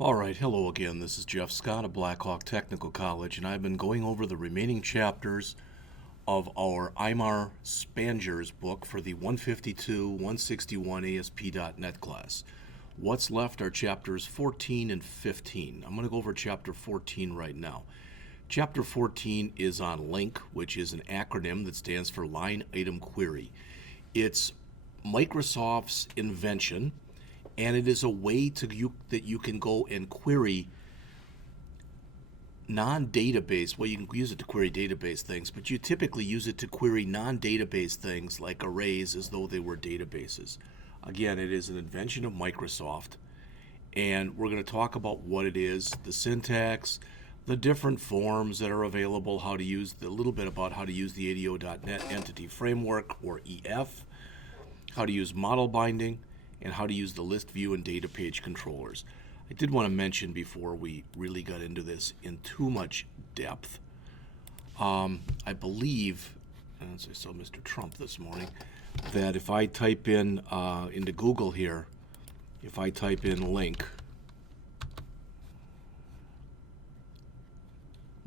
All right, hello again. This is Jeff Scott of Blackhawk Technical College, and I've been going over the remaining chapters of our Eimar Spangers book for the 152 161 ASP.NET class. What's left are chapters 14 and 15. I'm going to go over chapter 14 right now. Chapter 14 is on LINQ, which is an acronym that stands for Line Item Query. It's Microsoft's invention, and it is a way that you can go and query non-database. Well, you can use it to query database things, but you typically use it to query non-database things like arrays as though they were databases. Again, it is an invention of Microsoft, and we're going to talk about what it is, the syntax, the different forms that are available, how to use a little bit about how to use the ADO.NET Entity Framework, or EF, how to use model binding, and how to use the list view and data page controllers. I did want to mention before we really got into this in too much depth, I believe, as I saw Mr. Trump this morning, that if I type in into Google here, if I type in LINQ,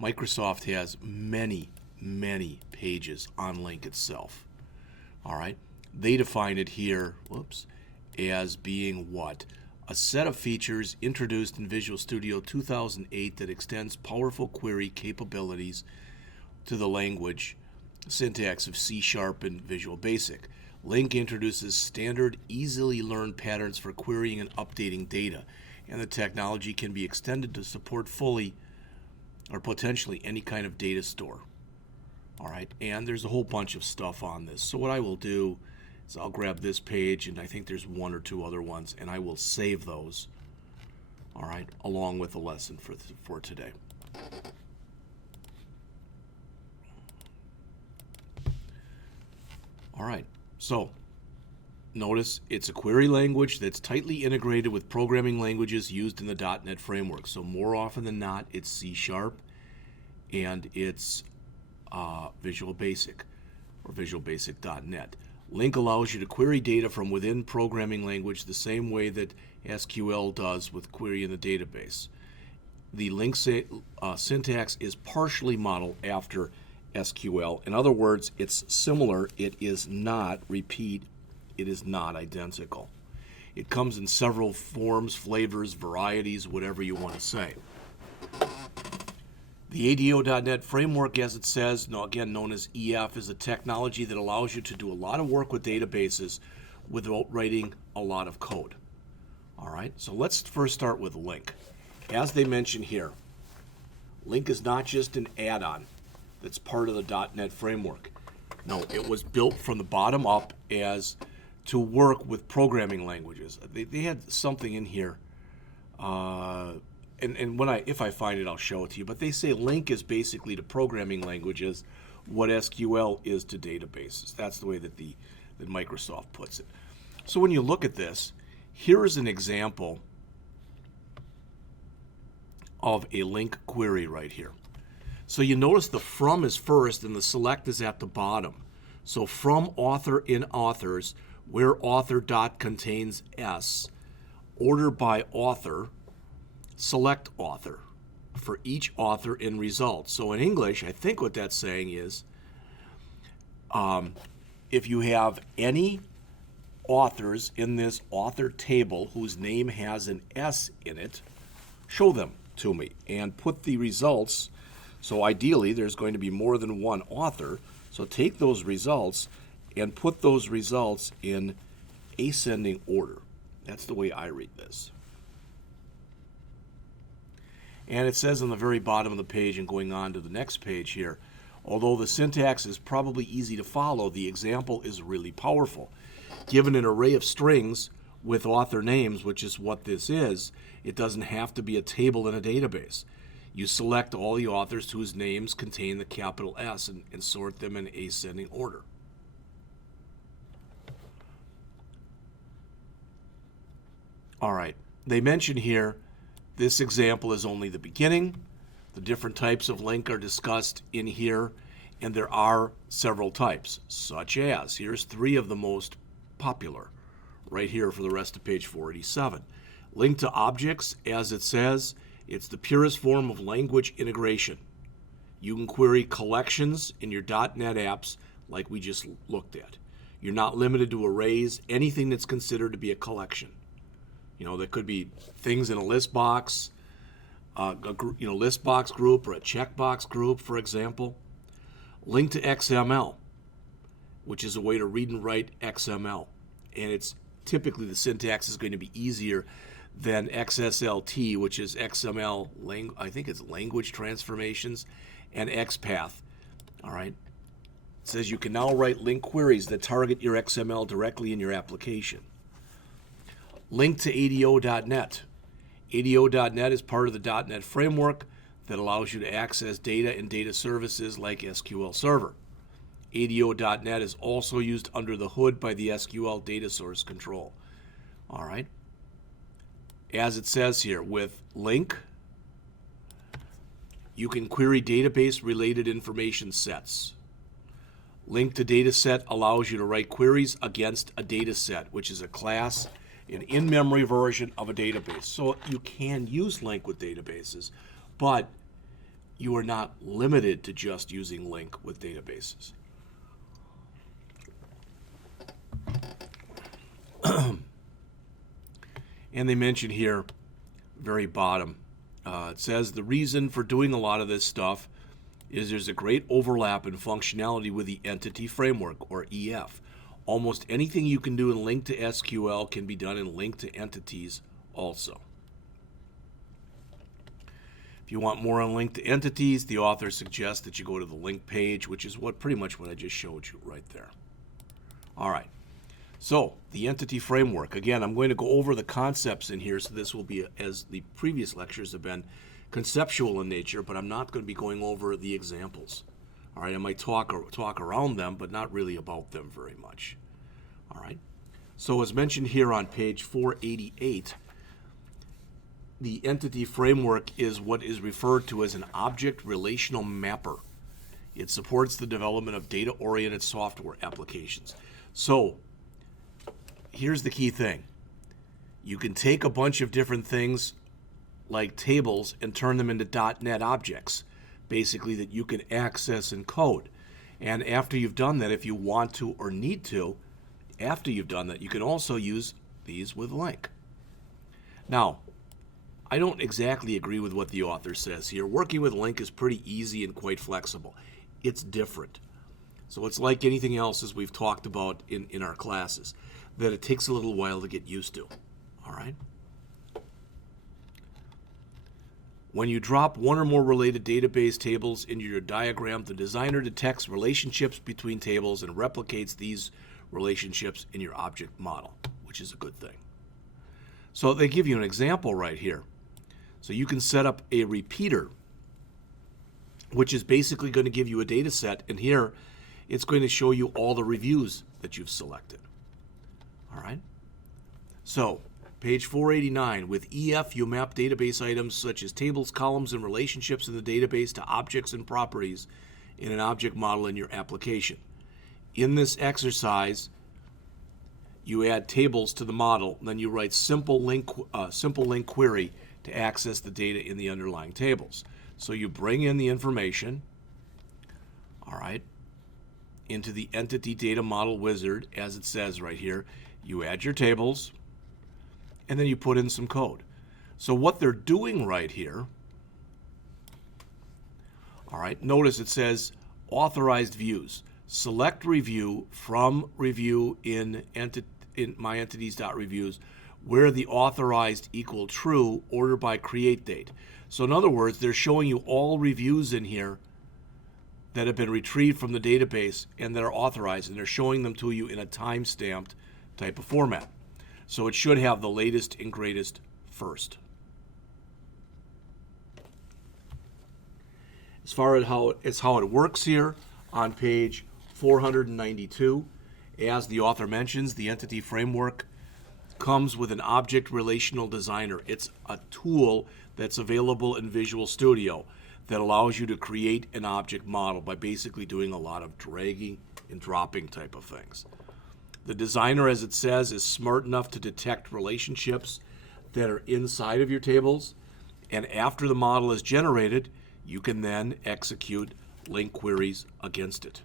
Microsoft has many, many pages on LINQ itself. All right, they define it here, as being what? A set of features introduced in Visual Studio 2008 that extends powerful query capabilities to the language syntax of C# and Visual Basic. LINQ introduces standard, easily learned patterns for querying and updating data, and the technology can be extended to support fully or potentially any kind of data store. All right, and there's a whole bunch of stuff on this. So what I will do is I'll grab this page, and I think there's one or two other ones, and I will save those, all right, along with the lesson for today. All right, so notice it's a query language that's tightly integrated with programming languages used in the .NET framework. So more often than not, it's C# and it's Visual Basic or Visual Basic.NET. LINQ allows you to query data from within programming language the same way that SQL does with query in the database. The LINQ syntax is partially modeled after SQL. In other words, it's similar. It is not, repeat, it is not identical. It comes in several forms, flavors, varieties, whatever you want to say. The ADO.NET framework, as it says, again known as EF, is a technology that allows you to do a lot of work with databases without writing a lot of code. All right, so let's first start with LINQ. As they mention here, LINQ is not just an add-on that's part of the .NET framework. No, it was built from the bottom up as to work with programming languages. They had something in here. And if I find it, I'll show it to you. But they say LINQ is basically to programming languages what SQL is to databases. That's the way that Microsoft puts it. So when you look at this, here is an example of a LINQ query right here. So you notice the from is first and the select is at the bottom. So from author in authors, where author dot contains S, order by author, select author for each author in results. So in English, I think what that's saying is if you have any authors in this author table whose name has an S in it, show them to me and put the results. So ideally, there's going to be more than one author. So take those results and put those results in ascending order. That's the way I read this. And it says on the very bottom of the page, and going on to the next page here, although the syntax is probably easy to follow, the example is really powerful. Given an array of strings with author names, which is what this is, it doesn't have to be a table in a database. You select all the authors whose names contain the capital S and sort them in ascending order. All right, they mention here this example is only the beginning. The different types of LINQ are discussed in here, and there are several types, such as, here's three of the most popular, right here for the rest of page 487. Link to objects, as it says, it's the purest form of language integration. You can query collections in your .NET apps like we just looked at. You're not limited to arrays, anything that's considered to be a collection. That could be things in a list box, list box group or a checkbox group, for example. Link to XML, which is a way to read and write XML. And it's typically the syntax is going to be easier than XSLT, which is XML, I think it's language transformations, and XPath. All right. It says you can now write link queries that target your XML directly in your application. Link to ADO.NET. ADO.NET is part of the .NET framework that allows you to access data and data services like SQL Server. ADO.NET is also used under the hood by the SQL data source control. All right. As it says here, with link, you can query database-related information sets. Link to dataset allows you to write queries against a dataset, which is a class, an in-memory version of a database. So you can use link with databases, but you are not limited to just using link with databases. And they mention here, very bottom, it says the reason for doing a lot of this stuff is there's a great overlap in functionality with the Entity Framework, or EF. Almost anything you can do in Link to SQL can be done in Link to Entities also. If you want more on Link to Entities, the author suggests that you go to the link page, which is pretty much what I just showed you right there. All right. So, the Entity Framework. Again, I'm going to go over the concepts in here, so this will be, as the previous lectures have been, conceptual in nature, but I'm not going to be going over the examples. All right, I might talk around them, but not really about them very much. All right. So, as mentioned here on page 488, the Entity Framework is what is referred to as an object relational mapper. It supports the development of data-oriented software applications. So, here's the key thing. You can take a bunch of different things like tables and turn them into .NET objects, basically, that you can access and code. And after you've done that, if you want to or need to, after you've done that, you can also use these with link. Now, I don't exactly agree with what the author says here. Working with link is pretty easy and quite flexible. It's different. So it's like anything else, as we've talked about in our classes, that it takes a little while to get used to. All right? When you drop one or more related database tables into your diagram, the designer detects relationships between tables and replicates these relationships in your object model, which is a good thing. So they give you an example right here. So you can set up a repeater, which is basically going to give you a data set, and here it's going to show you all the reviews that you've selected. All right? So, page 489, with EF, you map database items such as tables, columns, and relationships in the database to objects and properties in an object model in your application. In this exercise, you add tables to the model, then you write simple link query to access the data in the underlying tables. So you bring in the information, all right, into the Entity Data Model Wizard, as it says right here. You add your tables, and then you put in some code. So what they're doing right here, all right, notice it says authorized views. Select review from review in myentities.reviews where the authorized equal true, order by create date. So in other words, they're showing you all reviews in here that have been retrieved from the database and that are authorized, and they're showing them to you in a time-stamped type of format. So it should have the latest and greatest first. As far as how it works here on page 492, as the author mentions, the Entity Framework comes with an object relational designer. It's a tool that's available in Visual Studio that allows you to create an object model by basically doing a lot of dragging and dropping type of things. The designer, as it says, is smart enough to detect relationships that are inside of your tables. And after the model is generated, you can then execute LINQ queries against it.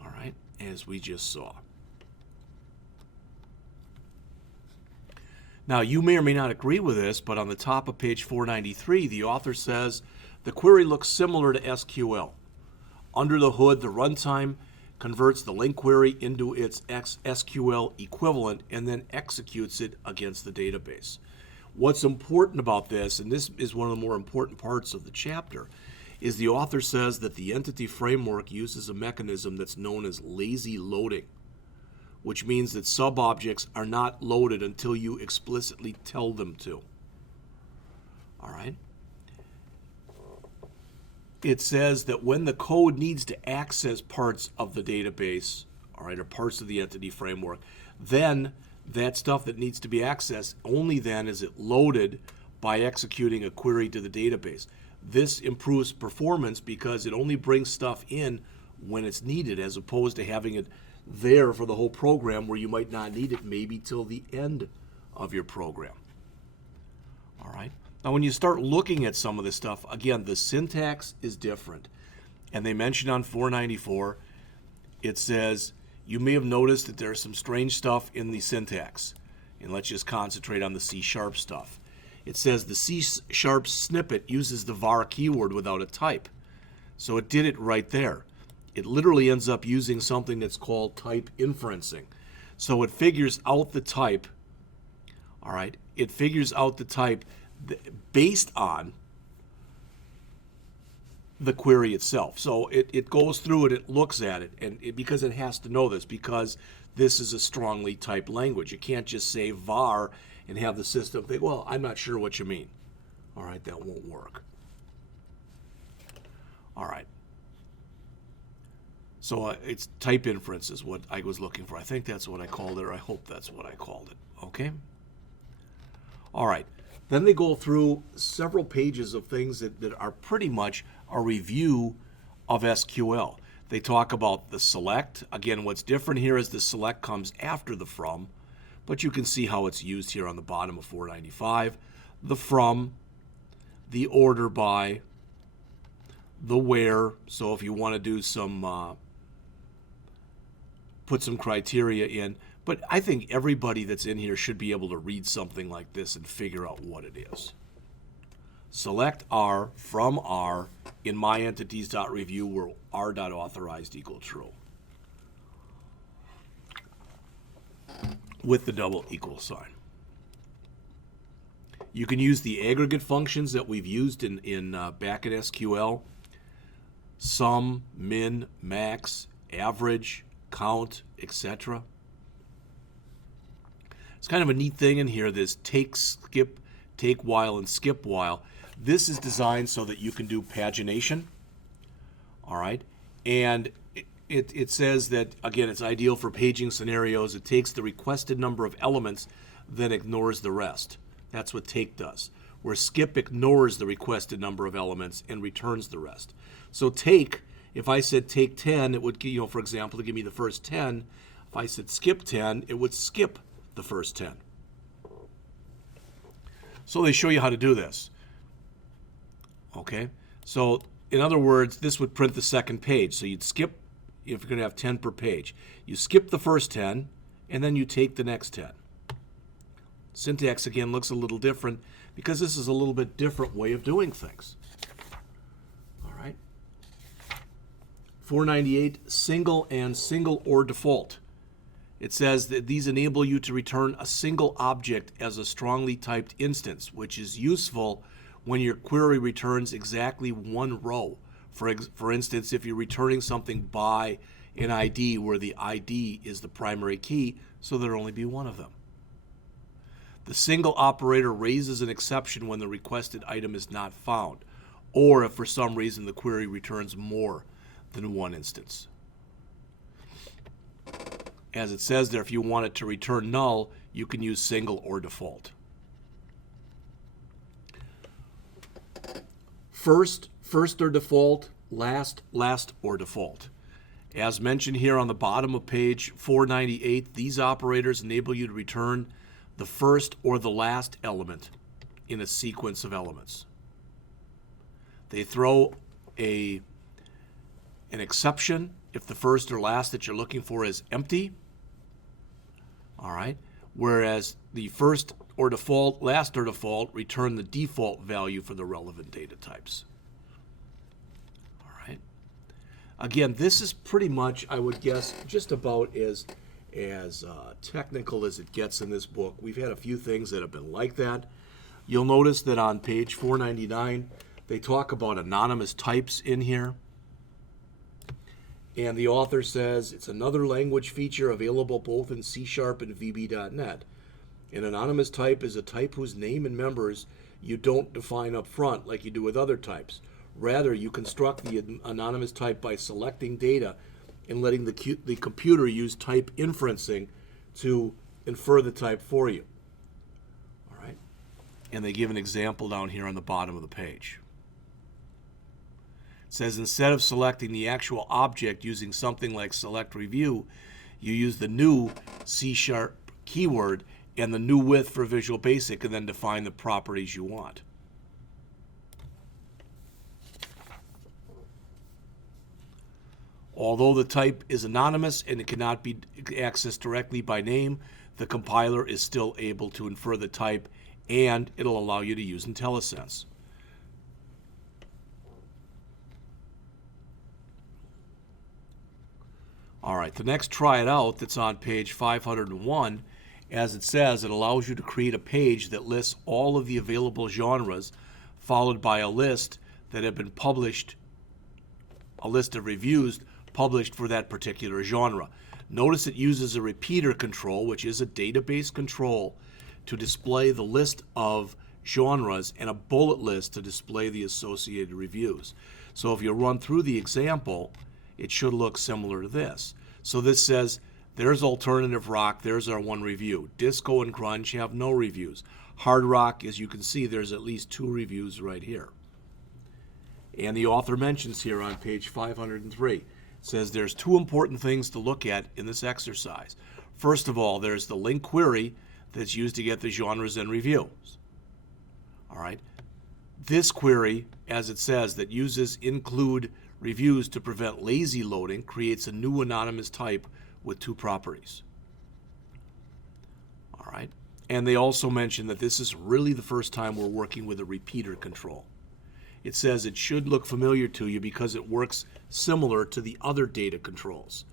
All right, as we just saw. Now, you may or may not agree with this, but on the top of page 493, the author says the query looks similar to SQL. Under the hood, the runtime converts the LINQ query into its SQL equivalent and then executes it against the database. What's important about this, and this is one of the more important parts of the chapter, is the author says that the entity framework uses a mechanism that's known as lazy loading, which means that sub-objects are not loaded until you explicitly tell them to. All right? It says that when the code needs to access parts of the database, all right, or parts of the entity framework, then that stuff that needs to be accessed, only then is it loaded by executing a query to the database. This improves performance because it only brings stuff in when it's needed, as opposed to having it there for the whole program where you might not need it maybe till the end of your program. All right. Now, when you start looking at some of this stuff, again, the syntax is different. And they mention on 494, it says, you may have noticed that there's some strange stuff in the syntax. And let's just concentrate on the C# stuff. It says the C# snippet uses the var keyword without a type. So it did it right there. It literally ends up using something that's called type inferencing. So it figures out the type, all right? It figures out the type based on the query itself. So it goes through it, it looks at it, and because it has to know this, because this is a strongly typed language. You can't just say var and have the system think, well, I'm not sure what you mean. All right, that won't work. All right. So it's type inference is what I was looking for. I think that's what I called it, or I hope that's what I called it. Okay? All right. Then they go through several pages of things that are pretty much a review of SQL. They talk about the select. Again, what's different here is the select comes after the from, but you can see how it's used here on the bottom of 495. The from, the order by, the where. So if you want to do some, put some criteria in. But I think everybody that's in here should be able to read something like this and figure out what it is. Select R from R in myentities.review where r.authorized equal true, with the double equal sign. You can use the aggregate functions that we've used in back in SQL. Sum, min, max, average, count, etc. It's kind of a neat thing in here, this take, skip, take while, and skip while. This is designed so that you can do pagination, all right? And it says that, again, it's ideal for paging scenarios. It takes the requested number of elements, then ignores the rest. That's what take does, where skip ignores the requested number of elements and returns the rest. So take, if I said take 10, it would, for example, to give me the first 10. If I said skip 10, it would skip the first 10. So they show you how to do this. Okay? So in other words, this would print the second page. So you'd skip, if you're going to have 10 per page, you skip the first 10, and then you take the next 10. Syntax, again, looks a little different because this is a little bit different way of doing things. All right? 498, single and single or default. It says that these enable you to return a single object as a strongly typed instance, which is useful when your query returns exactly one row. For instance, if you're returning something by an ID where the ID is the primary key, so there'll only be one of them. The single operator raises an exception when the requested item is not found, or if for some reason the query returns more than one instance. As it says there, if you want it to return null, you can use single or default. First or default, last or default. As mentioned here on the bottom of page 498, these operators enable you to return the first or the last element in a sequence of elements. They throw an exception if the first or last that you're looking for is empty. All right. Whereas the first or default, last or default return the default value for the relevant data types. All right. Again, this is pretty much, I would guess, just about as technical as it gets in this book. We've had a few things that have been like that. You'll notice that on page 499, they talk about anonymous types in here. And the author says it's another language feature available both in C# and VB.NET. An anonymous type is a type whose name and members you don't define up front like you do with other types. Rather, you construct the anonymous type by selecting data and letting the computer use type inferencing to infer the type for you. All right? And they give an example down here on the bottom of the page. It says instead of selecting the actual object using something like select review, you use the new C# keyword and the new with for Visual Basic and then define the properties you want. Although the type is anonymous and it cannot be accessed directly by name, the compiler is still able to infer the type and it'll allow you to use IntelliSense. All right, the next try it out that's on page 501, as it says, it allows you to create a page that lists all of the available genres, followed by a list that have been published, a list of reviews published for that particular genre. Notice it uses a repeater control, which is a database control, to display the list of genres and a bullet list to display the associated reviews. So if you run through the example, it should look similar to this. So this says, there's alternative rock, there's our one review. Disco and grunge have no reviews. Hard rock, as you can see, there's at least 2 reviews right here. And the author mentions here on page 503, it says there's 2 important things to look at in this exercise. First of all, there's the link query that's used to get the genres and reviews. All right. This query, as it says, that uses include reviews to prevent lazy loading, creates a new anonymous type with 2 properties. All right. And they also mention that this is really the first time we're working with a repeater control. It says it should look familiar to you because it works similar to the other data controls.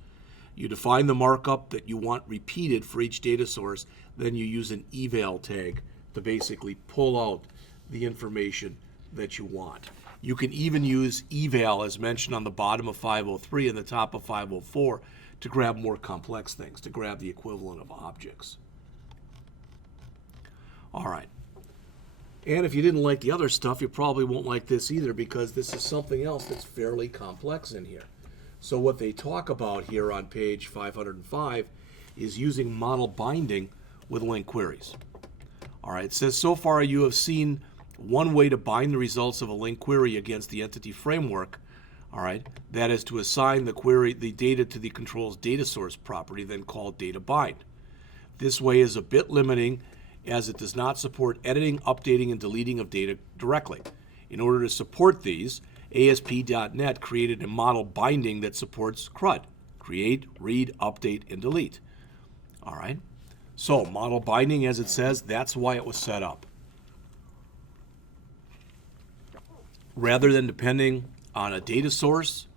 You define the markup that you want repeated for each data source, then you use an eval tag to basically pull out the information that you want. You can even use eval, as mentioned on the bottom of 503 and the top of 504, to grab more complex things, to grab the equivalent of objects. All right. And if you didn't like the other stuff, you probably won't like this either, because this is something else that's fairly complex in here. So what they talk about here on page 505 is using model binding with link queries. All right, it says, so far you have seen one way to bind the results of a link query against the entity framework. All right, that is to assign the data to the control's data source property, then called data bind. This way is a bit limiting, as it does not support editing, updating, and deleting of data directly. In order to support these, ASP.NET created a model binding that supports CRUD, create, read, update, and delete. All right, so model binding, as it says, that's why it was set up. Rather than depending on a data source,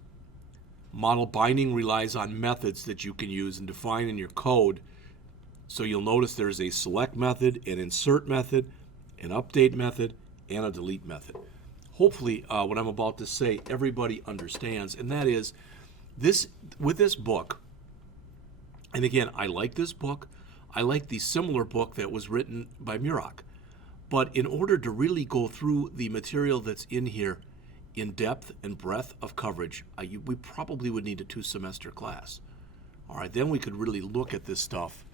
model binding relies on methods that you can use and define in your code. So you'll notice there's a select method, an insert method, an update method, and a delete method. Hopefully what I'm about to say everybody understands, and that is this with this book. And again, I like this book. I like the similar book that was written by Muroc. But in order to really go through the material that's in here in depth and breadth of coverage, we probably would need a 2-semester class. All right, then we could really look at this stuff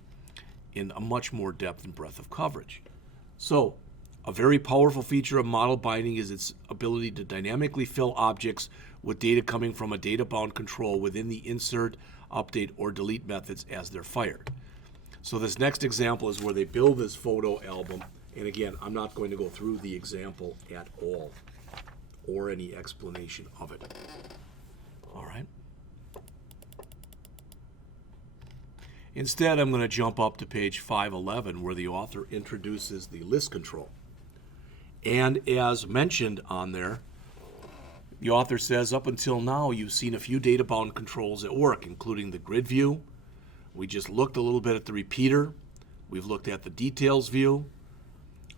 in a much more depth and breadth of coverage. So, a very powerful feature of model binding is its ability to dynamically fill objects with data coming from a data-bound control within the insert, update, or delete methods as they're fired. So this next example is where they build this photo album. And again, I'm not going to go through the example at all or any explanation of it. All right. Instead, I'm going to jump up to page 511 where the author introduces the list control. And as mentioned on there, the author says, up until now, you've seen a few data-bound controls at work, including the grid view. We just looked a little bit at the repeater. We've looked at the details view.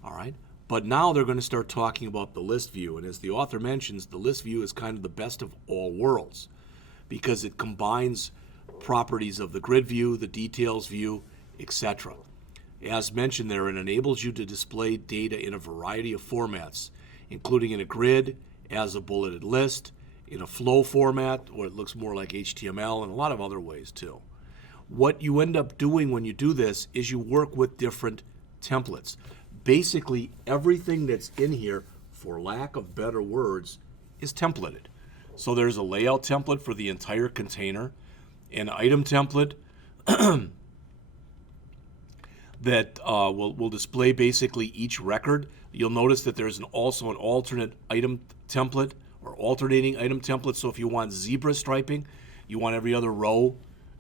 All right. But now they're going to start talking about the list view. And as the author mentions, the list view is kind of the best of all worlds because it combines properties of the grid view, the details view, etc. As mentioned there, it enables you to display data in a variety of formats, including in a grid, as a bulleted list, in a flow format, where it looks more like HTML, and a lot of other ways too. What you end up doing when you do this is you work with different templates. Basically, everything that's in here, for lack of better words, is templated. So there's a layout template for the entire container, an item template that will display basically each record. You'll notice that there's also an alternate item template or alternating item template. So if you want zebra striping, you want every other row.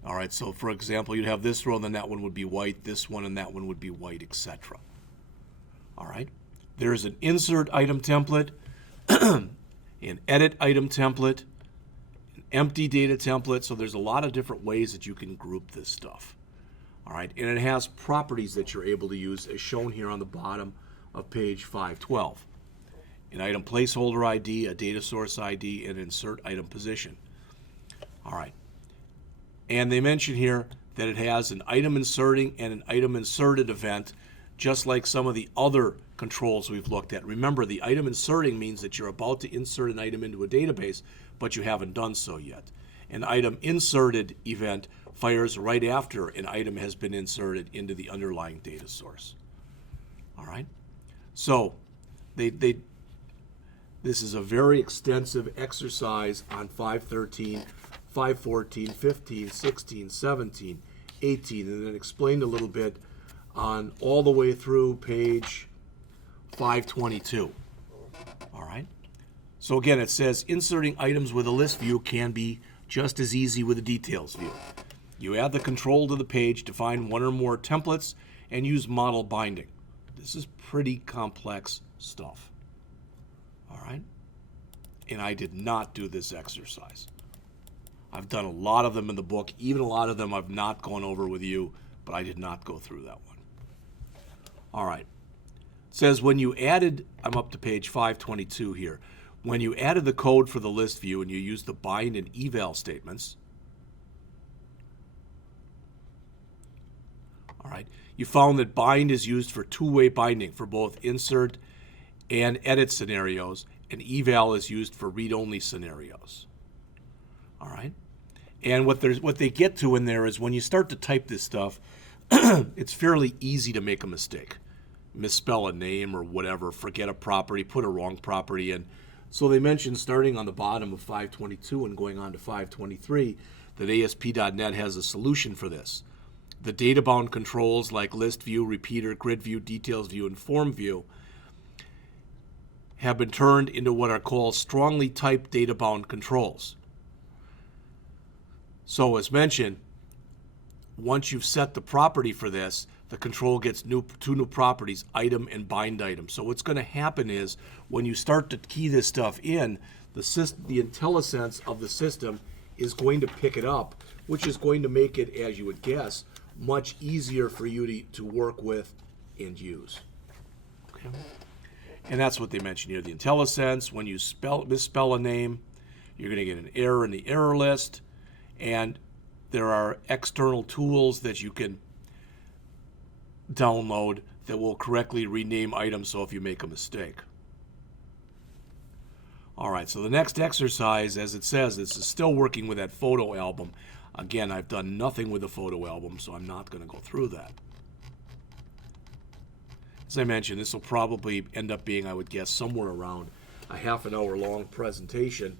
All right, so for example, you'd have this row, then that one would be white, this one and that one would be white, etc. All right, there's an insert item template, an edit item template, an empty data template. So there's a lot of different ways that you can group this stuff. All right, and it has properties that you're able to use as shown here on the bottom of page 512. An item placeholder ID, a data source ID, and insert item position. All right, and they mention here that it has an item inserting and an item inserted event, just like some of the other controls we've looked at. Remember, the item inserting means that you're about to insert an item into a database, but you haven't done so yet. An item inserted event fires right after an item has been inserted into the underlying data source. All right? So this is a very extensive exercise on 513, 514, 15, 16, 17, 18, and then explained a little bit on all the way through page 522. All right? So again, it says inserting items with a list view can be just as easy with a details view. You add the control to the page, define one or more templates, and use model binding. This is pretty complex stuff. All right? And I did not do this exercise. I've done a lot of them in the book. Even a lot of them I've not gone over with you, but I did not go through that one. All right. It says when you added, I'm up to page 522 here. When you added the code for the list view and you used the bind and eval statements, all right, you found that bind is used for two-way binding for both insert and edit scenarios, and eval is used for read-only scenarios. All right? And what they get to in there is when you start to type this stuff, it's fairly easy to make a mistake. Misspell a name or whatever, forget a property, put a wrong property in. So they mentioned starting on the bottom of 522 and going on to 523 that ASP.NET has a solution for this. The data-bound controls like list view, repeater, grid view, details view, and form view have been turned into what are called strongly typed data-bound controls. So as mentioned, once you've set the property for this, the control gets two new properties, item and bind item. So what's going to happen is when you start to key this stuff in, the IntelliSense of the system is going to pick it up, which is going to make it, as you would guess, much easier for you to work with and use. Okay. And that's what they mention here. The IntelliSense, when you misspell a name, you're going to get an error in the error list. And there are external tools that you can download that will correctly rename items so if you make a mistake. All right, so the next exercise, as it says, this is still working with that photo album. Again, I've done nothing with the photo album, so I'm not going to go through that. As I mentioned, this will probably end up being, I would guess, somewhere around a half an hour long presentation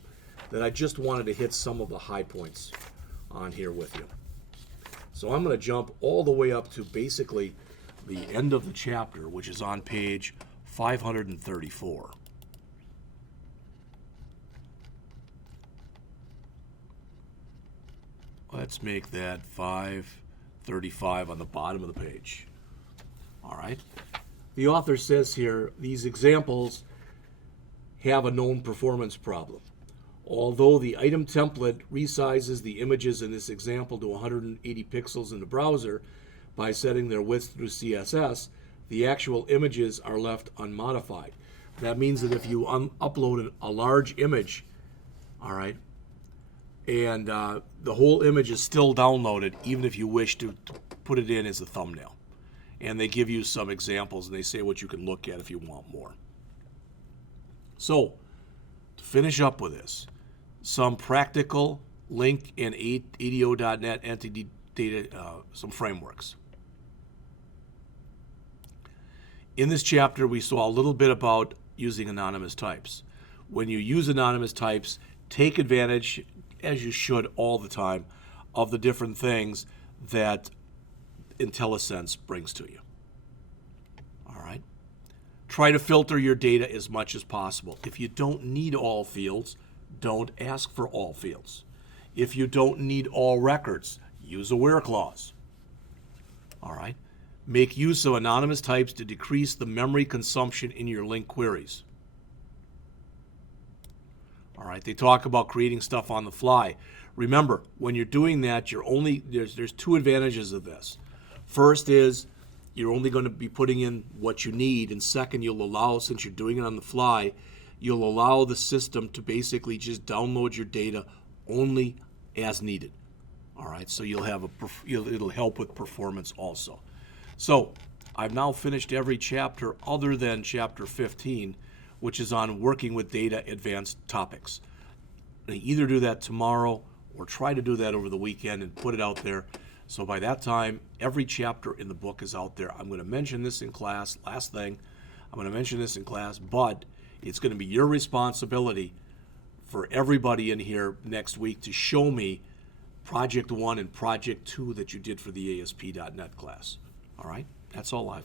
that I just wanted to hit some of the high points on here with you. So I'm going to jump all the way up to basically the end of the chapter, which is on page 534. Let's make that 535 on the bottom of the page. All right. The author says here, these examples have a known performance problem. Although the item template resizes the images in this example to 180 pixels in the browser by setting their width through CSS, the actual images are left unmodified. That means that if you upload a large image, all right, and the whole image is still downloaded, even if you wish to put it in as a thumbnail. And they give you some examples, and they say what you can look at if you want more. So, to finish up with this, some practical link and ADO.NET entity data, some frameworks. In this chapter, we saw a little bit about using anonymous types. When you use anonymous types, take advantage, as you should all the time, of the different things that IntelliSense brings to you. All right? Try to filter your data as much as possible. If you don't need all fields, don't ask for all fields. If you don't need all records, use a where clause. All right? Make use of anonymous types to decrease the memory consumption in your link queries. All right, they talk about creating stuff on the fly. Remember, when you're doing that, there's two advantages of this. First is you're only going to be putting in what you need, and second, you'll allow, since you're doing it on the fly, you'll allow the system to basically just download your data only as needed. All right, so it'll help with performance also. So I've now finished every chapter other than chapter 15, which is on working with data advanced topics. I either do that tomorrow or try to do that over the weekend and put it out there. So by that time, every chapter in the book is out there. I'm going to mention this in class. Last thing, I'm going to mention this in class, but it's going to be your responsibility for everybody in here next week to show me Project 1 and Project 2 that you did for the ASP.NET class. All right? That's all I've